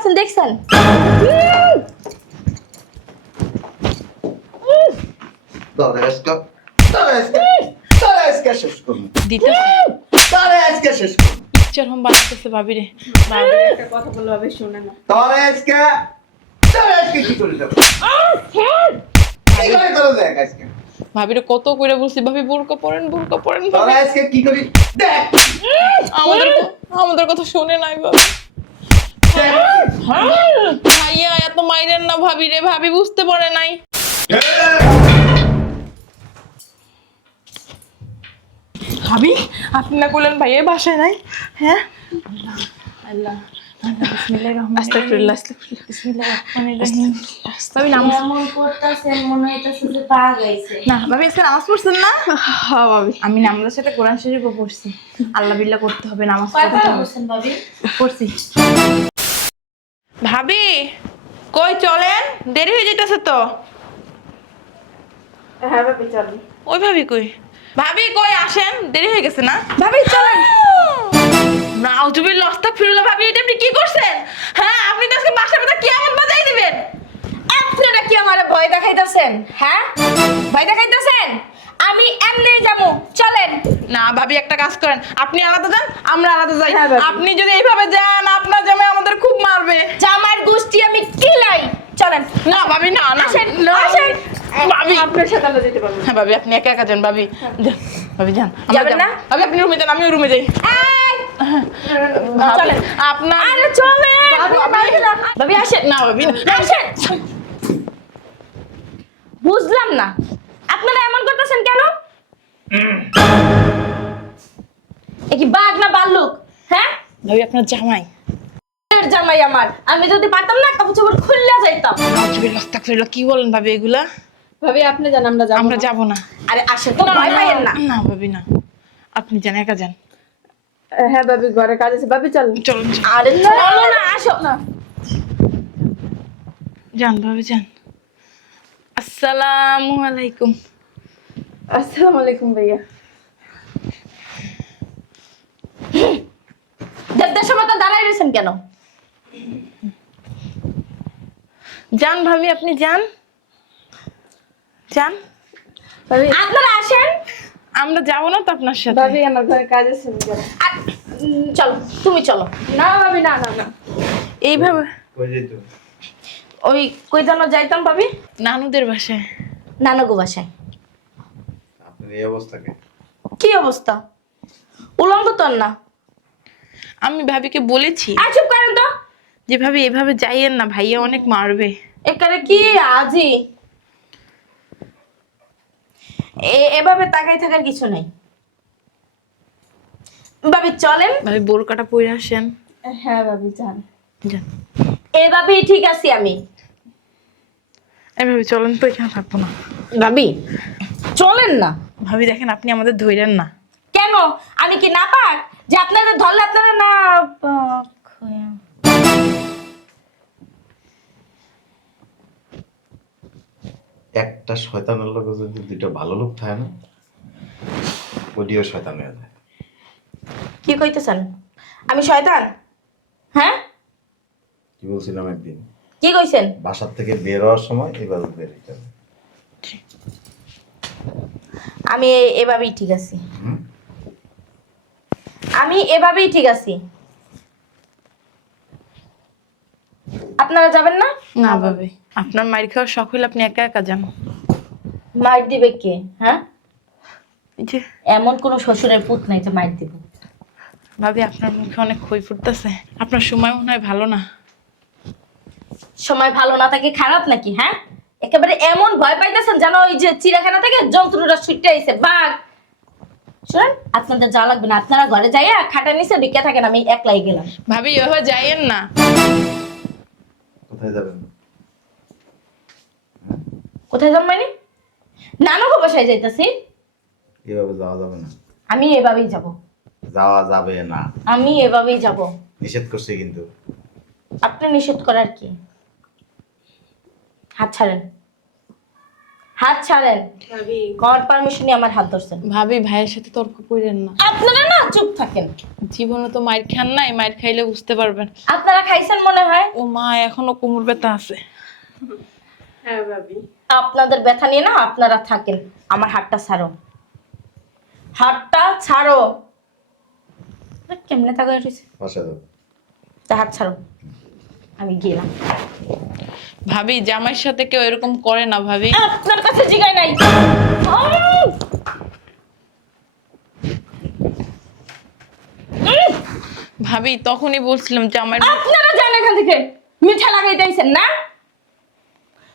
মারছেন দেখছেন? তোরে আজকে শেষ করবো। দিতে তোরে আজকে শেষ করবো। চরম বানাতেছে ভাবি রে। ভাবি একটা কথা বলবো ভাবি শুনে না। তোরে আজকে কি করে দেবো? কি করে তোরে দেখ আজকে? ভাবি রে কত কইরা বলছি ভাবি বোরকা পরেন তোরে আজকে কি করি দেখ। আমাদের কথা শুনে নাই ভাবি। ভাইয়া এত মাইরেন না ভাবি রে, ভাবি বুঝতে পারে নাই। ভাবি আপনি না বললেন ভাইয়া বাসায় নাই? হ্যাঁ আল্লাহ আস্তাগফিরুল্লাহ আস্তাগফিরুল্লাহ বিসমিল্লাহির রহমানির রহিম। ভাবি নামাজ এমন করতেছেন মনে হইতাছে যে পা গাইছে। না ভাবি আজকে নামাজ পড়ছেন না? হ্যাঁ ভাবি। আমি নামাজের সাথে কোরআন শরীফও পড়ছি। আল্লাহ বিল্লাহ করতে হবে, নামাজ কয় পড়তে পারা হবে। বলছেন ভাবি? পড়ছি। ভাবি কই চলেন, দেরি হয়ে যাইতেছে তো। হ্যাঁ ভাবি চলেন। ওই ভাবি কই? ভাবি কই আসেন, দেরি হয়ে গেছে না? ভাবি চলেন। নাউজুবিল্লাহ আস্তাগফিরুল্লাহ। ভাবি এটা আপনি কি করছেন? হ্যাঁ আপনি তো আজকে বাসা বাসা কিয়ামত বাজাই দিবেন। আপনারা কি আমারে ভয় দেখাইতাছেন? হ্যাঁ ভয় দেখাইতাছেন? আমি এমনি যাবো, চলেন। না ভাবি একটা কাজ করেন, আপনি আলাদা যান আমরা আলাদা যাই। হ্যাঁ, ভাবি। আপনি যদি এইভাবে যান আপনার জামাই আমাদের খুব মারবে। জামার গোষ্ঠী আমি কিলাই, চলেন। না ভাবি না না আসেন, না। আসেন। ভাবি আপনার সাথে আল্লাহ যেতে পারবো। হ্যাঁ ভাবি আপনি একা একা যান। ভাবি যান, ভাবি যান। আমরা যাবেন যাব না? ভাবি আপনি রুমে যান, আমিও রুমে যাই। এই, ভাবি, চলেন। আপনার আরে চলেন। ভাবি আসেন। না ভাবি না। আসেন। বুঝলাম না আপনারা এমন করতেছেন কেন? এ কি বাঘ না ভাল্লুক? হ্যাঁ ভাবি আপনার জামাই। এর জামাই আমার। আমি যদি পারতাম না কাপড় চোপড় খুললা যাইতাম। নাউজুবিল্লাহ আস্তাগফিরুল্লাহ। কি বলেন ভাবি এগুলা? ভাবি আপনি যান আমরা যাবো। আমরা যাব না। আরে আসেন তো, ভয় পাইয়েন না। না ভাবি না, আপনি যান, একা যান। হ্যাঁ ভাবি ঘরে কাজ আছে। ভাবি চলেন। চলুন আরে চলো না, আসো না। যান ভাবি যান। আসসালামু আলাইকুম। আসসালামু আলাইকুম ভাইয়া। দেড়টার সময় তো দাঁড়াই রয়েছেন কেন? যান ভাবি আপনি যান যান। ভাবি আপনারা আসেন। আমরা যাব না তো আপনার সাথে। ভাবি আমার ঘরে কাজ আছে আমি যাবো। আর, চলো তুমি চলো। না ভাবি না না না। এইভাবে কই যাইতো? ওই কই যেন যাইতাম ভাবি? নানুদের বাসায়। নানগো বাসায়। আপনার এই অবস্থাকে কি অবস্থা? উলঙ্গ তো আর না। আমি ভাবিকে বলেছি আর চুপ করেন তো। যে ভাবি এভাবে যাইয়েন না, ভাইয়া অনেক মারবে। এখানে কি আজি এভাবে তাকাই থাকার কিছু নাই। ভাবি চলেন। ভাবি বোরকাটা পরে আসেন। হ্যাঁ ভাবি যান। যান। এভাবেই ঠিক আছি আমি। এই ভাবি চলেন তো, এখানে থাকবো না। ভাবি চলেন না। ভাবি দেখেন আপনি আমাদের ধইরেন না। কেন? আমি কি না পাক যে আপনাদের ধরলে আপনারা না পাক? একটা শয়তানের লোক যদি দুইটা ভালো লোক থাকে না, ওডিও শয়তান হয়ে যায়। কি কইতেছেন? আমি শয়তান? হ্যাঁ কি বলছিলাম একদিন, কি কইছেন? বাসার থেকে বের হওয়ার সময় এবার বের হইতে হবে। আমি এভাবেই ঠিক আছি। হুম? আমি এভাবেই ঠিক আছি। আপনারা যাবেন না? না ভাবি আপনার মাইর খাওয়ার শখ হলে আপনি একা একা যান। মাইর দিবে কে? হ্যাঁ এই যে এমন কোন শ্বশুরের পুত নাই যে মাইর দিব। ভাবি আপনার মুখে অনেক খই ফুটতেছে, আপনার সময় মনে হয় ভালো না। সময় ভালো না থাকে খারাপ নাকি? হ্যাঁ একেবারে এমন ভয় পাইতেছেন যেন ওই যে চিড়িয়াখানা থেকে জন্তুটা ছুটে আইছে বাঘ। শুনেন আপনাদের যা লাগবে না, আপনারা ঘরে যাইয়া খাটার নিচে ঢুকে থাকেন, আমি একলাই গেলাম। ভাবি এভাবে যাইয়েন না। কোথায় যাবেন? কোথায় যাম মানে? নানক বাসায় যাইতাছি। এভাবে যাওয়া যাবে না। আমি এভাবেই যাব। যাওয়া যাবে না, আমি এভাবেই যাব। নিষেধ করছে কিন্তু। আপনি নিষেধ করার কি? হাত ছাড়েন, হাত ছাড়েন। ভাবি গড পারমিশনই আমার হাত ধরছেন। ভাবি ভাইয়ের সাথে তর্ক করেন না। আপনারা না চুপ থাকেন। জীবনে তো মাইর খান নাই, মাইর খাইলে বুঝতে পারবেন। আপনারা খাইছেন মনে হয়। ও মা, এখনো কোমর ব্যথা আছে। হ্যাঁ ভাবি আপনাদের ব্যথা নিয়ে না আপনারা থাকেন। আমার হাতটা ছাড়ো, হাতটা ছাড়ো। কেমনে তাকায় রয়েছে? বাসা দাও। তা হাত ছাড়ো, আমি গেলাম। ভাবি জামাইয়ের সাথে কেউ এরকম করে না ভাবি। আপনার কাছে জিগাই নাই। ভাবি তখনই বলছিলাম জামাইয়ের। আপনারা যান এখান থেকে। মিঠা লাগাইতেছেন না?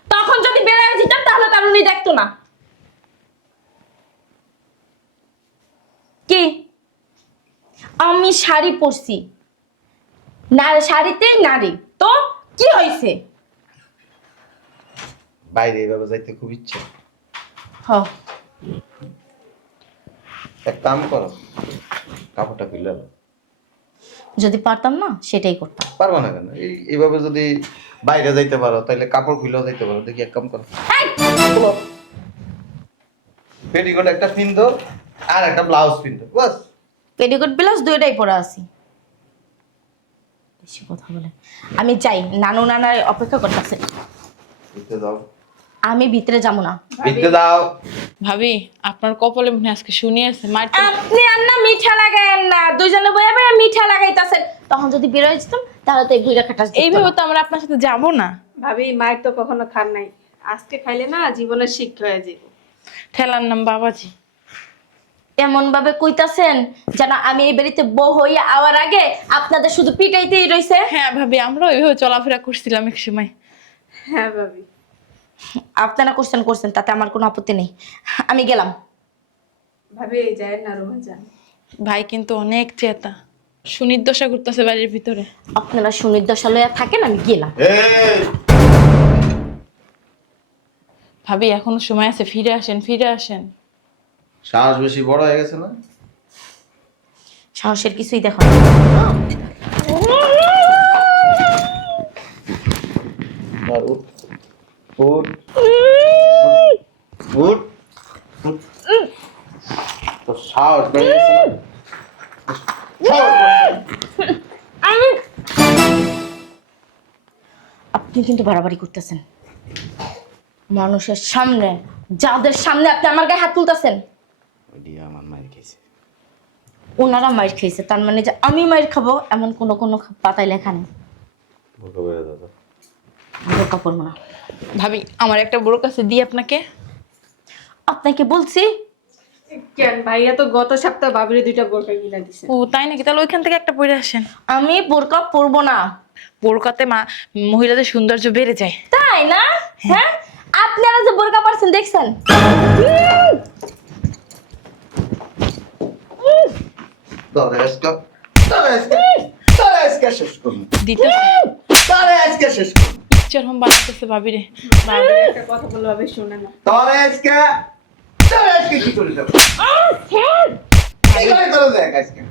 তখন যদি বেড়ায় যেতাম তাহলে তার উনি দেখতো না। কি আমি শাড়ি পরছি না, শাড়িতে নারী তো কি হয়েছে? বাইরে এভাবে যাইতে খুব ইচ্ছে। হ এক কাম করো, কাপড়টা খুলে দাও। যদি পারতাম না সেটাই করতাম। পারবো না কেন? এইভাবে যদি বাইরে যাইতে পারো তাহলে কাপড় খুলেও যাইতে পারো। দেখি এক কাম করো, এই! পেটিকোট একটা পিন্দো আর একটা ব্লাউজ পিন্দো, বাস। পেটিকোট ব্লাউজ দুইটাই পরে আছি। বেশি কথা বলে। আমি যাই, নানু নানার অপেক্ষা করতেছে। ভিতরে দাও, আমি ভিতরে যাবো না। ভিতরে দাও। ভাবি আপনার কপালে মনে হয় আজকে শুনিয়েছে মার। আপনি আর না মিঠা লাগায়েন না, দুইজনে বয়ে বয়ে মিঠা লাগাইতাছেন। তখন যদি বের হয়ে যেতাম তাহলে তো এই বুইড়া খাটাস দেখতো এইভাবে না। তো আমরা আপনার সাথে যাব না। ভাবি মায়ের তো কখনো খান নাই, আজকে খাইলে না জীবনের শিক্ষা হয়ে যাবে। ঠেলার নাম বাবাজি। এমন ভাবে কইতাছেন যেন আমি এই বাড়িতে বউ হইয়া আওয়ার আগে আপনাদের শুধু পিটাইতেই রইছে। হ্যাঁ ভাবি, আমরা ওইভাবে চলাফেরা করছিলাম এক সময়। হ্যাঁ ভাবি। আপনারা করছেন তাতে আমার কোনো আপত্তি নেই। আমি গেলাম। ভাবি এই যায় না, রুমে যান। ভাই কিন্তু অনেক চেতা, সুনির্দশা করতেছে বাড়ির ভিতরে। আপনারা সুনির্দশা লইয়া থাকেন, আমি গেলাম। এই ভাবি এখনো সময় আছে, ফিরে আসেন, ফিরে আসেন। সাহস বেশি বড় হয়ে গেছে না? সাহসের কিছুই দেখো না। আর উঠ, উঠ, উঠ, উঠ। তোর সাহস বেড়ে গেছে না? সাহস বেড়ে- আমি আপনি কিন্তু বাড়াবাড়ি করতেছেন মানুষের সামনে, যাদের সামনে আপনি আমার গায়ে হাত তুলতেছেন। ওইডি আমার মায়ের খেয়েছে। ওনারা মাইর খেয়েছে তার মানে যে আমি মাইর খাবো এমন কোনো পাতায় লেখা নেই। বোকা বেড়ে দাদা। বোরকা পরবো না। ভাবি আমার একটা বড় কাছে দিই আপনাকে। আপনাকে বলছি কেন ভাইয়া তো গত সপ্তাহ ভাবির দুইটা বোরকা কিনা দিছে। ও তাই নাকি? তাহলে ওইখান থেকে একটা পরে আসেন। আমি বোরকা পরবো না। বোরকাতে মহিলাদের সৌন্দর্য বেড়ে যায়। তাই না? হ্যাঁ, আপনারা যে বোরকা পরছেন দেখছেন? তোরে আজকে, তোরে আজকে, তোরে আজকে শেষ করবো। দিতে তোরে আজকে শেষ করবো। ইচ্ছার হোম বানাতেছে ভাবিরে। ভাবির একটা কথা বললে ভাবি শুনে না। তোরে আজকে, তোরে আজকে কি করে যাবো? কি করে তোরে দেখ আজকে?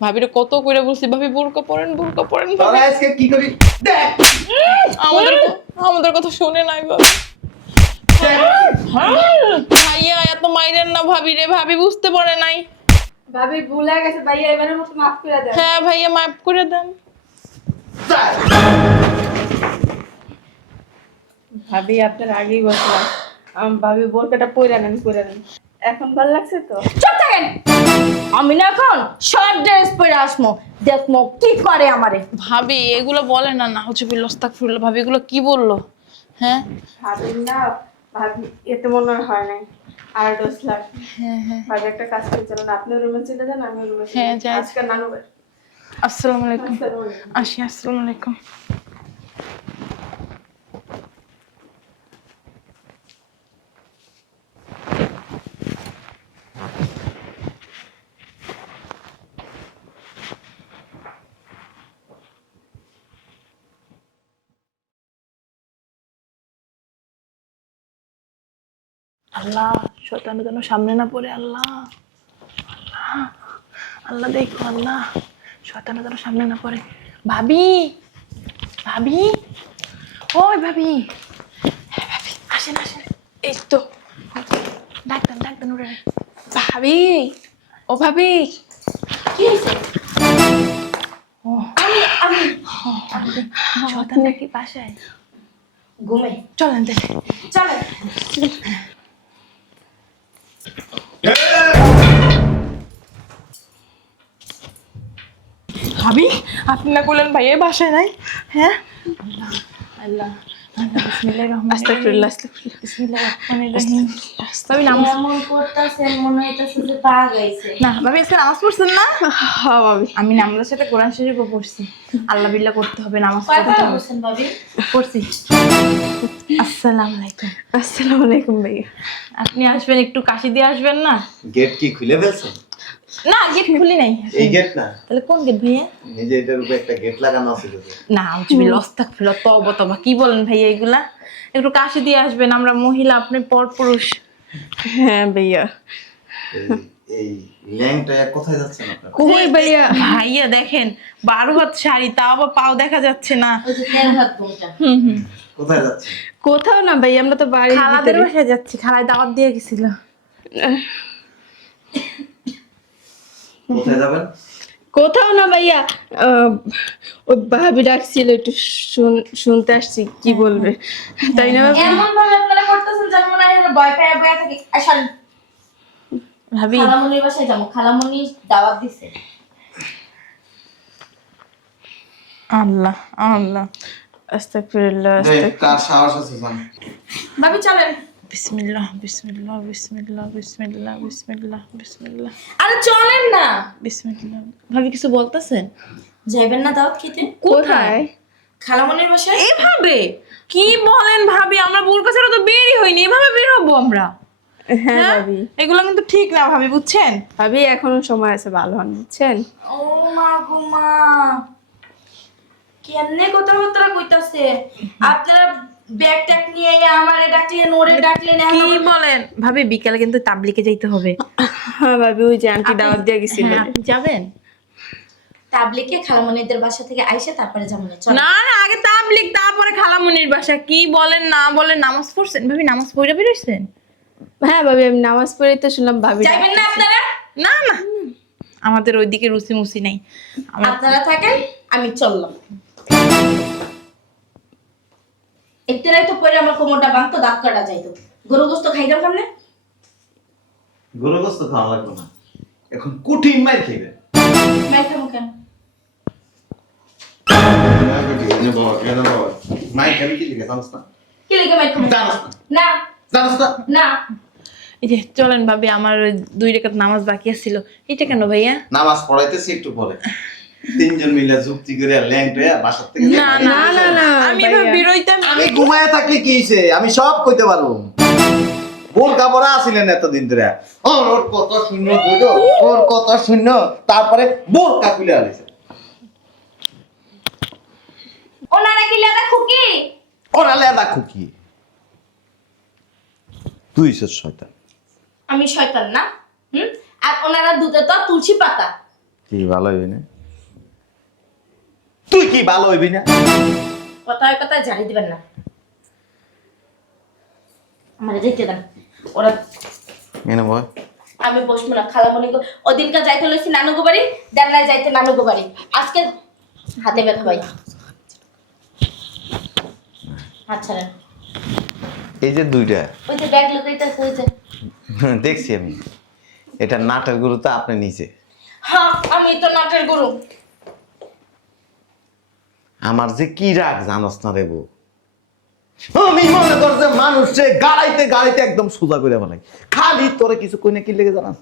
ভাবিরে কত করে বলছি ভাবি বোরকা পরেন, বোরকা পরেন। তোরে আজকে কি করি দেখ, আমাদের কথা শুনে নাই ভাবি। দেখ। ভাইয়া এত মাইরেন না ভাবিরে, ভাবি বুঝতে পারে নাই। ভাবি ভুলে গেছে, ভাইয়া এবারের মতো মাফ করে দেন। হ্যাঁ ভাইয়া মাফ করে দেন। দেখ। ভাবি আপনার আগেই বলছিলাম ভাবি বোরকাটা পরে নেন, পরে নেন। এখন ভালো লাগছে তো? চুপ থাকেন। আমি না এখন শর্ট ড্রেস পরে আসবো, দেখবো কি করে আমারে। ভাবি এগুলো বলে না, নাউজুবিল্লাহ আস্তাগফিরুল্লাহ। ভাবি এগুলো কি বললো? হ্যাঁ ভাবি না, ভাবি এতে মনে হয় নাই। আর ডোজ লাগবে। হ্যাঁ হ্যাঁ। ভাবি একটা কাজ করে চলেন, আপনি রুমে চলে যান, আমি রুমে চলে হ্যাঁ, যাই। যাই। আজকে নানু বাড়ি। আসসালামু আলাইকুম। আসসালামু আলাইকুম। আসি, আসসালামু আলাইকুম। আল্লাহ, শয়তান যেন সামনে না পড়ে। আল্লাহ আল্লাহ আল্লাহ, দেখো আল্লাহ, শয়তান যেন সামনে না পড়ে। ভাবি, ভাবি, ওই ভাবি, হ্যাঁ ভাবি, আসেন আসেন। এই তো ডাক্তার উঠে ভাবি, ও ভাবি। কি হয়েছে? ও শয়তান নাকি বাসায়? ঘুমে চলেন তাহলে। চলে। ভাবি আপনি না বললেন ভাইয়ের বাসায় নাই? হ্যাঁ আল্লাহ বিসমিল্লাহির রহমানির রহিম। বিসমিল্লাহির রহমানির রহিম। ভাবি নামাজ এমন করতেছেন মনে হইতেছে যে পা গাইছে। না ভাবি আজকে নামাজ পড়ছেন না? হ্যাঁ ভাবি আমি নামাজের সাথে কোরআন শরীফও পড়ছি। আল্লাহ বিল্লাহ করতে হবে, নামাজ পড়তে কয়বার হবে। বলছেন ভাবি? পড়ছি। আসসালামু আলাইকুম। আসসালামু আলাইকুম ভাইয়া। আপনি আসবেন, একটু কাশি দিয়ে আসবেন না? গেট কি খুলে ফেলছো? না গেট খুলি নাই। এই গেট না, তাহলে কোন গেট ভাইয়া? এই যে এটার উপরে একটা গেট লাগানো আছে তো। না উজবিল আস্তাগফিরুল্লাহ তওবা কি বলেন ভাইয়া এগুলা? একটু কাশি দিয়ে আসবেন, আমরা মহিলা, আপনি পরপুরুষ। হ্যাঁ ভাইয়া। এই ল্যাংটা কোথায় যাচ্ছেন আপনারা? কই ভাইয়া? ভাইয়া দেখেন 12 হাত শাড়ি, তাও আবার পাও দেখা যাচ্ছে না। ওই যে তেল হাত বোনটা। কোথায় যাচ্ছেন? কোথাও না ভাই, আমরা তো বাড়ির খালাদের ভিতরে। বাসায় যাচ্ছি, খালায় দাওয়াত দিয়ে গেছিল। কোথায় যাবেন? কোথাও না ভাইয়া, ওই ভাবি ডাকছিল, একটু শুনতে আসছি কি বলবে, তাই না ভাবি? এমন ভাবে আপনারা করতেছেন যেন মনে হয় ভয় পেয়ে বয়ে থাকি। আসল ভাবি খালামনির বাসায় যাবো, খালামনি দাওয়াত দিছে। আল্লাহ আল্লাহ আস্তাগফিরুল্লাহ কার সাহস আছে জান? ভাবি চলেন। বিসমিল্লাহ বিসমিল্লাহ বিসমিল্লাহ বিসমিল্লাহ বিসমিল্লাহ বিসমিল্লাহ আরে চলেন না। বিসমিল্লাহ। ভাবি কিছু বলতেছেন? যাইবেন না দাওয়াত খেতে? কোথায়? খালামনির বাসায়। এভাবে কি বলেন ভাবি? আমরা বোরকা ছাড়া তো বেরই হইনি, এভাবে বের হবো আমরা? হ্যাঁ হ্যাঁ? ভাবি, এগুলো কিন্তু ঠিক না ভাবি, বুঝছেন? ভাবি এখনো সময় আছে, ভালো হন বুঝছেন। ও মা গো মা, কেমনে কথাবার্তা কইতাছে? আপনারা ব্যাগ ট্যাগ নিয়ে আমারে ডাকলেন, ওরে ডাকলেন, কি বলেন ভাবি? বিকালে কিন্তু তাবলিকে যাইতে হবে। হ্যাঁ ভাবি, ওই যে আন্টি দাওয়াত দিয়ে গেছিল। হ্যাঁ, আপনি যাবেন? তাবলিকে খালামনিদের বাসা থেকে আইসা তারপরে যাবো না। চল। না না, আগে তাবলিক, তারপরে খালামুনির বাসা। কি বলেন না বলেন? নামাজ পড়ছেন ভাবি? নামাজ পড়ে বেরোইছেন? হ্যাঁ ভাবি, আমি নামাজ পড়েই তো শুনলাম ভাবি যাইবেন না আপনারা? না না, আমাদের ওইদিকে রুচি মুসি নাই। আপনারা থাকেন, আমি চললাম। একটু রাই তো পরে আমার কোমরটা বাঁধতো, দাঁত কাটা যাইতো। গরু গোস্ত খাইতাম কেমনে? গরু গোস্ত খাওয়া লাগবে না, এখন কুঠিম মার খাইবে। মাইর খাবো কেন? মাই খাবি কি লিখে জানোস না? কি লেগে মাইর খাবো? জানোস না? না জানোস না? না। এই যে চলেন ভাবি, আমার ওই 2 রাকাত নামাজ বাকি ছিল। এটা কেন ভাইয়া? নামাজ পড়াইতেছি একটু পরে, তিনজন মিলে যুক্তি করে ল্যাংটা বাসার থেকে না না না না, আমি এভাবে বেরোইতাম। আমি ঘুমায় থাকলে কি হইছে? আমি সব কইতে পারবো। বোরকা পরা আছিলেন এতদিন ধরে, ওর কত শূন্য ধরো, ওর কত শূন্য, তারপরে বোরকা খুলে আলিছে। ওনারা কি লেদা খুকি? ওরা লেদা খুকি, তুই সে শয়তান। আমি শয়তান না? আর ওনারা দুধে তো তুলসী পাতা। কি ভালো হইবি না? তুই কি ভালো হইবি না? কথায় কথায় জানি দিবেন না। আমার যেতে দেন। ওরা এনে বল। আমি বসবো না। খালামণি ওদিনকার যাইতে লইছি নানুগো বাড়ি, দেড়নায় যাইতে নানুগো বাড়ি। আজকে হাতে ব্যথা ভাই। আচ্ছা রে। এই যে দুইটা ওই যে ব্যাগ লুকাইতেছে ওই যে। দেখছি আমি, এটা নাটের গুরু তো আপনি নিচে। হ্যাঁ আমি তো নাটের গুরু। আমার যে কি রাগ জানোস না রে বউ, আমি মনে কর যে মানুষে গাড়াইতে গাড়াইতে একদম সোজা করে বানাই। খালি তোরে কিছু কই না কি লেগে জানাস,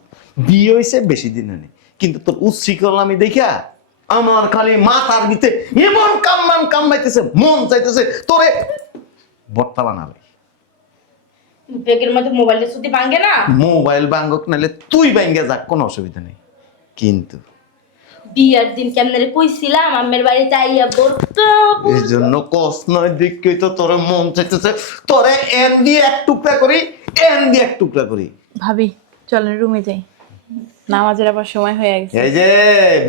বিয়ে হয়েছে বেশি দিন হয়নি, কিন্তু তোর উচ্ছৃঙ্খল আমি দেখা আমার খালি মাথার ভিতরে এমন কামাইতেছে, মন চাইতেছে তোরে বর্তা বানাবে। ব্যাগের মধ্যে মোবাইলটা শুধু ভাঙে না। মোবাইল ভাঙ্গক নাহলে তুই ভাঙ্গে যাক, কোনো অসুবিধা নেই, কিন্তু বিয়ার দিন কেমনে কইছিলাম আম্মের বাড়িতে আইয়া বলতো। এই জন্য কস নয় দেখই তো তোর মন চাইতেছে তোরে এন দিয়ে এক টুকরা করি, এন দিয়ে এক টুকরা করি। ভাবি চলেন রুমে যাই, নামাজের আবার সময় হয়ে গেছে। এই যে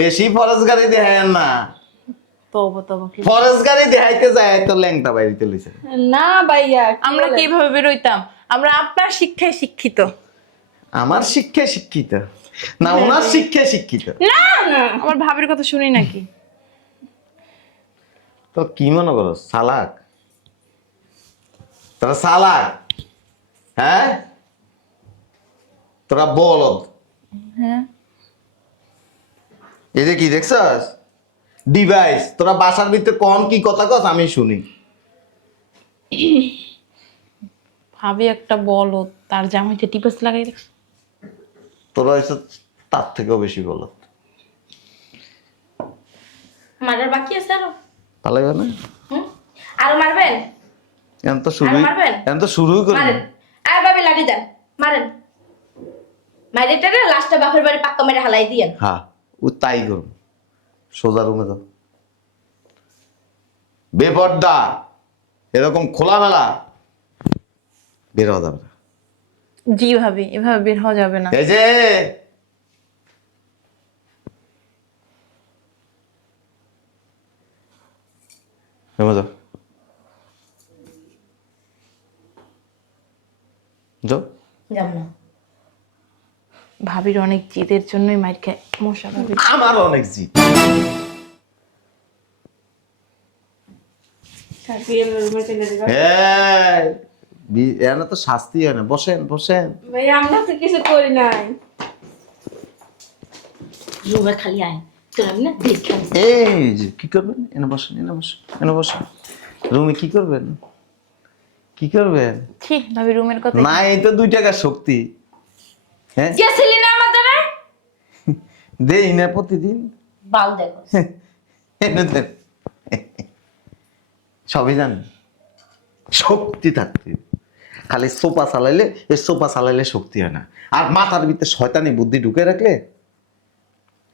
বেশি ফরজ গাড়ি দেখায় না, তওবা তওবা। ফরজ গাড়ি দেখাইতে যায় তো ল্যাংটা বাইরিতে লইছে। না ভাইয়া, আমরা কিভাবে বেরোইতাম? আমরা আপনার শিক্ষায় শিক্ষিত। আমার শিক্ষায় শিক্ষিত না ওনার শিক্ষায় শিক্ষিত? না আমার ভাবির কথা শুনি নাকি? তো কি মনে করো চালাক? তোরা চালাক? হ্যাঁ, তোরা বলদ। হ্যাঁ এই যে কি দেখছস ডিভাইস, তোরা বাসার ভিতরে কোন কি কথা কস আমি শুনি। ভাবি একটা বলো, তার জামাইতে টিপাস লাগাই রাখছে। তোরা হচ্ছে তার থেকেও বেশি বলদ। মারার বাকি আছে আরো? ভালো লাগে না? হুম? আরো মারবেন? এখন তো শুরুই, আর মারবেন? এখন তো শুরুই করি। মারেন। আর ভাবি লাঠি দেন, মারেন। মাইরেটারে লাস্টে বাপের বাড়ি পাক্কা মেরে হালাই দিয়েন। হ্যাঁ, ও তাই করুন। সোজা রুমে যাও। বেপর্দা এরকম খোলামেলা বের হওয়া যাবে না। জি ভাবি, এভাবে বের হওয়া যাবে না। এই যে রুমে যাও, যাও। যাব না। ভাবির অনেক জিদের জন্যই মাইর খায় মশা ভাবি। আমার অনেক জি। এখানে তো শাস্তি হয় না। বসেন বসেন। ভাইয়া আমরা তো কিছু করি নাই। রুমে খালি আয়, তোর আমি না দেখলাম। এই যে কি করবেন? এনে বসেন, এনে বসেন, এনে বসেন। রুমে কি করবেন? কি করবেন? ছি ভাবি রুমের কথা। না, এই তো 2 টাকার শক্তি। হ্যাঁ, গেছিলি না আমাদের? দেই না প্রতিদিন। বাল দেখো। এনে দেন। সবই জানি, শক্তি থাকতে খালি সোপা চালাইলে, এই সোপা চালাইলে শক্তি হয় না। আর মাথার ভিতরে শয়তানি বুদ্ধি ঢুকে রাখলে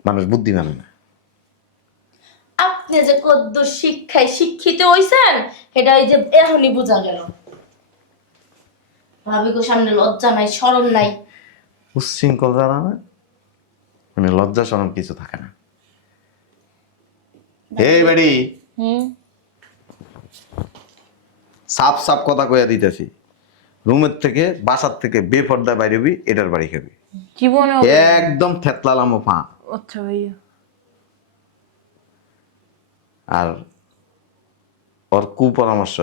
মানুষ বুদ্ধি মানে না। আপনি যে কদ্দুর শিক্ষায় শিক্ষিত হইছেন এটা এই যে এখনই বোঝা গেল। ভাবি গো সামনে লজ্জা নাই, শরম নাই। উচ্ছৃঙ্খল যারা না, মানে লজ্জা শরম কিছু থাকে না। এই বাড়ি হুম সাপ সাপ কথা কইয়া দিতেছি, রুমের থেকে বাসার থেকে বেপর্দা বাইরেবি, এটার বাড়ি খাবি। জীবনে একদম থেতলালাম পা। আচ্ছা ভাইয়া। আর ওর কুপরামর্শ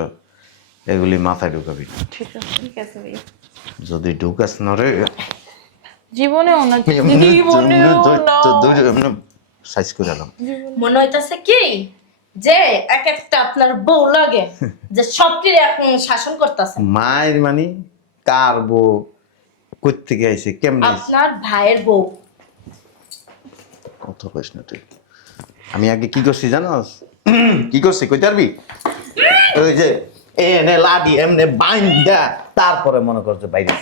এগুলি মাথায় ঢুকাবি। ঠিক আছে ভাইয়া। যদি ঢুকাস না রে, জীবনেও না, জীবনেও না। সাইজ করে এলাম। মনে হইতাছে কি যে এক একটা আপনার বউ লাগে যে সবটি এখন শাসন করতেছে। মায়ের মানে কার বউ, কই থেকে আইছে, কেমনে আইছে? আপনার ভাইয়ের বউ। কত কইস না তুই। আমি আগে কি করছি জানোস? কি করছি কইতে পারবি? ওই যে এনে লাডি এমনে বাইন্দা তারপরে মনে করছে বাইরে।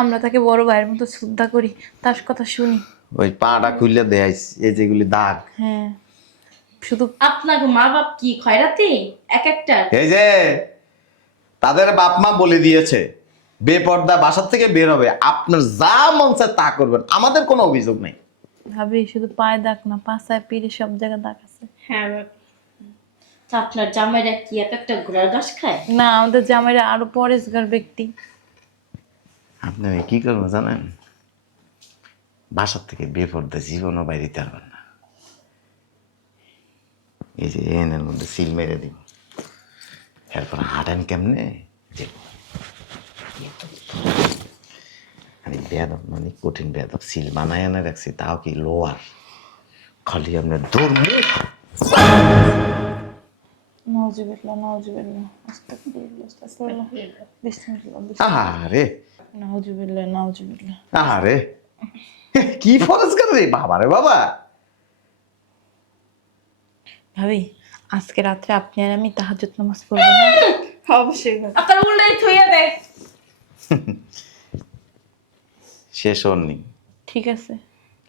আমরা তাকে বড় ভাইয়ের মতো শ্রদ্ধা করি, তার কথা শুনি। ওই পাটা খুললে দেখাইছ, এই যেগুলি দাগ। হ্যাঁ শুধু আপনার মা বাপ কি খয়রাতি এক একটা? এই যে তাদের বাপ মা বলে দিয়েছে বেপর্দা বাসার থেকে বের হবে, আপনার যা মন চায় তা করবেন, আমাদের কোনো অভিযোগ নেই। ভাবি শুধু পায়ে দাগ না, পাছায় পিঠে সব জায়গায় দাগ আছে। হ্যাঁ তা আপনার জামাইরা কি এক একটা ঘোড়ার ঘাস খায়? না আমাদের জামাইরা আরো পরেশগার ব্যক্তি। আপনি কি করবেন জানেন? বাসার থেকে বেপর্দা জীবনও বাইরে দিতে পারবেন না। এই যে এনের মধ্যে সিল মেরে দিব, এরপর হাঁটেন কেমনে যে আমি বেয়াদব মানে কঠিন বেয়াদব সিল বানায় এনে রাখছি, তাও কি লোয়ার, খালি আপনার ধর্ম। নাউজুবিল্লাহ নাউজুবিল্লাহ আস্তাগফিরুল্লাহ আস্তাগফিরুল্লাহ বিসমিল্লাহ আহারে নাউজুবিল্লাহ নাউজুবিল্লাহ। আহারে কি ফরজ করে বাবা রে বাবা। ভাবি আজকে রাত্রে আপনি আর আমি তাহাজ্জুদ নামাজ পড়বো না? অবশ্যই ভাবি। আপনার উল্টাই থইয়া দেয়। শেষ হননি, ঠিক আছে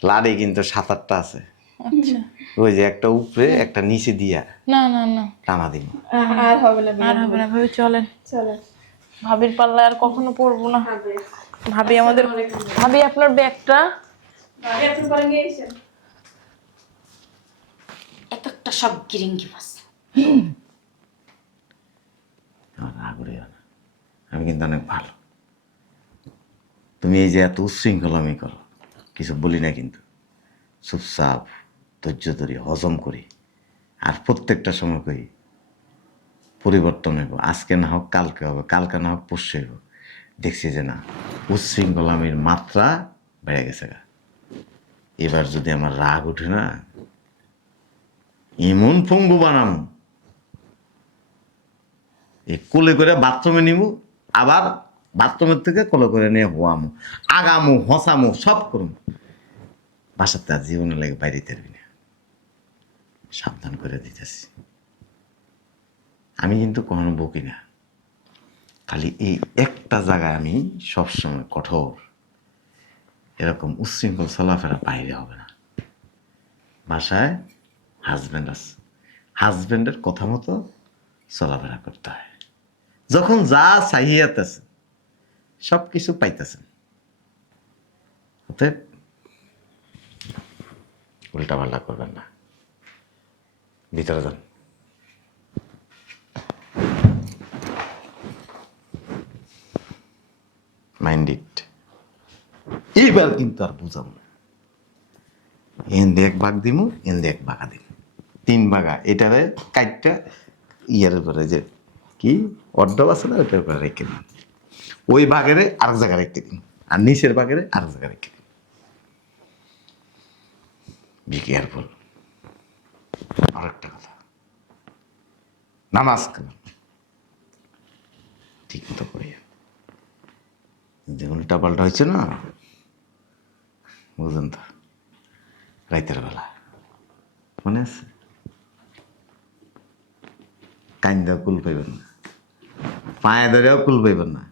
লাড়ি কিন্তু 7-8টা আছে। আচ্ছা। ওই যে একটা উপরে একটা নিচে দিয়া না না না টানা দিন। আর হবে না আর হবে না ভাবি, চলেন। চলো। ভাবির পাল্লায় আর কখনো পড়বো না। ভাবি আমাদের, ভাবি আপনার ব্যাগটা। ভাবি আপনি পরে নিয়ে এসেছেন। এক একটা সব গিরিঙ্গি বাস। রাগ কিন্তু অনেক ভালো। তুমি এই যে এত উচ্ছৃঙ্খলামি করো, কিছু বলি না কিন্তু, চুপচাপ ধৈর্য ধরি, হজম করি। আর প্রত্যেকটা সময় কই পরিবর্তন হইব, আজকে না হোক কালকে হবে, কালকে না হোক পরশু হইব। দেখছি যে না, উচ্ছৃঙ্খলামির মাত্রা বেড়ে গেছে গা। এবার যদি আমার রাগ উঠে না, এমন ফঙ্গু বানামু, এই কোলে করে বাথরুমে নিব, আবার বাথরুমের থেকে কোলে করে নিয়ে হোয়ামু, আগামু, হসামু, সব করুম। বাসার তার জীবনে লাগে বাইরে থাকবি না, সাবধান করে দিতেছি। আমি কিন্তু কখনো বকি না, খালি এই একটা জায়গায় আমি সবসময় কঠোর। এরকম উচ্ছৃঙ্খল চলাফেরা বাইরে হবে না। বাসায় হাজব্যান্ড আছে, হাজব্যান্ডের কথা মতো চলাফেরা করতে হয়। যখন যা চাহিয়াতেছে সব কিছু পাইতেছেন, অতএব উল্টা পাল্টা করবেন না। ভিতরে যান। Mind it. এইবার কিন্তু আর বুঝাবো না। এন্দে এক ভাগ দিমু, এন্দে এক ভাগা দিমু, 3 ভাগা। এটারে কাইটটা ইয়ার উপরে যে কি অর্ধব আছে না, ওইটার উপরে রেখে দিন। ওই ভাগেরে আরেক জায়গায় রেখে দিন, আর নিচের ভাগেরে আরেক জায়গায় রেখে দিন। Be careful. আরেকটা কথা, নামাজ কালাম ঠিক মতো করিয়া। যে উল্টা পাল্টা হয়েছে না, বুঝুন তো, রাইতের বেলা মনে আছে, কান্দা কুল পাইবেন না, পায়ে ধরেও কুল পাইবেন না।